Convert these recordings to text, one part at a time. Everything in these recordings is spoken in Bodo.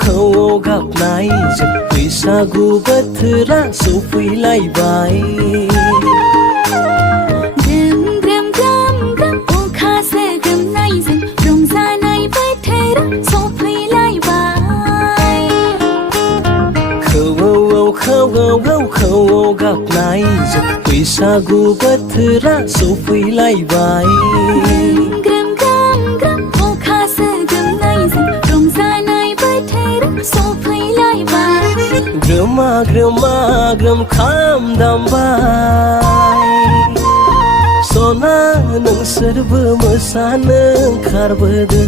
खौआव गाबनाय जों बैसागु बोथोरा सफैलायबाय ग्रोम ग्रोम ग्रोम ग्रोम अखासो गोमनायजों रंजानाय बोथोरा सफैलायबाय खौआव गाबनाय जों बैसागु बोथोरा सफैलायबाय ग्रोम ग्रोम ग्रोम अखासो गोमनायजों रंजानाय बोथोरा सफैलायबाय ग्रोमा ग्रोम खाम दामबाय सना नोंसोरबो मोसानो ओंखारबोदो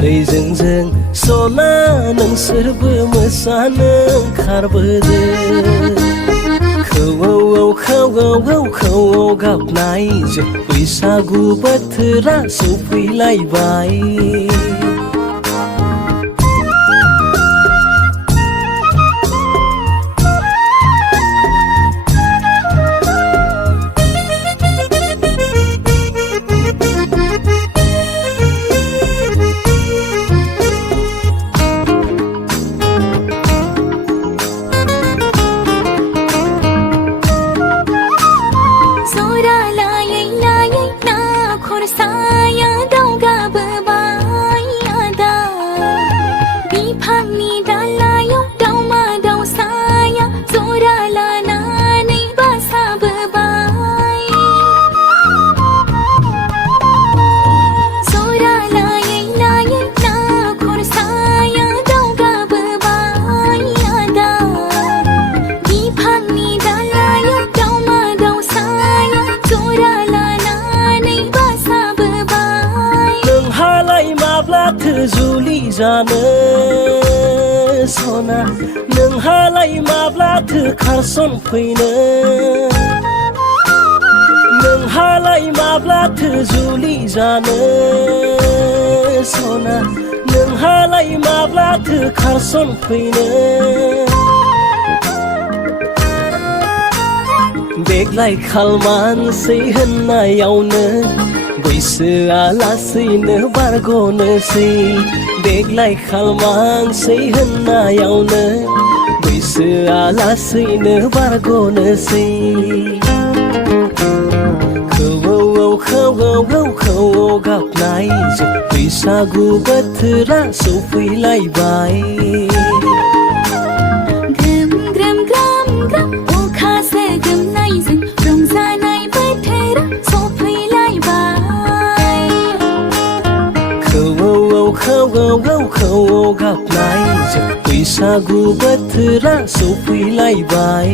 नै जोंजों सना नोंसोरबो मोसानो ओंखारबोदो खौआव गाबनाय जों बैसागु बोथोरा सफैलायबाय खरसाया दावगाबोबाय आदा बिफांनि दालायाव दावमा दावसाया जरा लानानै बासाबोबाय जरा लायै लायै ना खरसाया दावगाबोबाय आदा बिफांनि दालायाव दावमा दावसाया जरा माब्लाथो जुलि जानो सना नोंहालाय माब्लाथो खारसन फैनो नोंहालाय माब्लाथो जुलि जानो सना नोंहालाय माब्लाथो खारसन फैनो देग्लाय खालमानसै होननायावनो बैसोआ लासैनो बारग'नोसै देग्लाय खालमानसै होननायावनो बैसोआ लासैनो बारग'नोसै खौआव गाबनाय जों बैसागु बोथोरा सफैलायबाय ग्रोम ग्रोम ग्रोम ग्रोम अखासो गोमनायजों रंजानाय बोथोरा सफैलायबाय खौआव गाबनाय जों बैसागु बोथोरा सफैलायबाय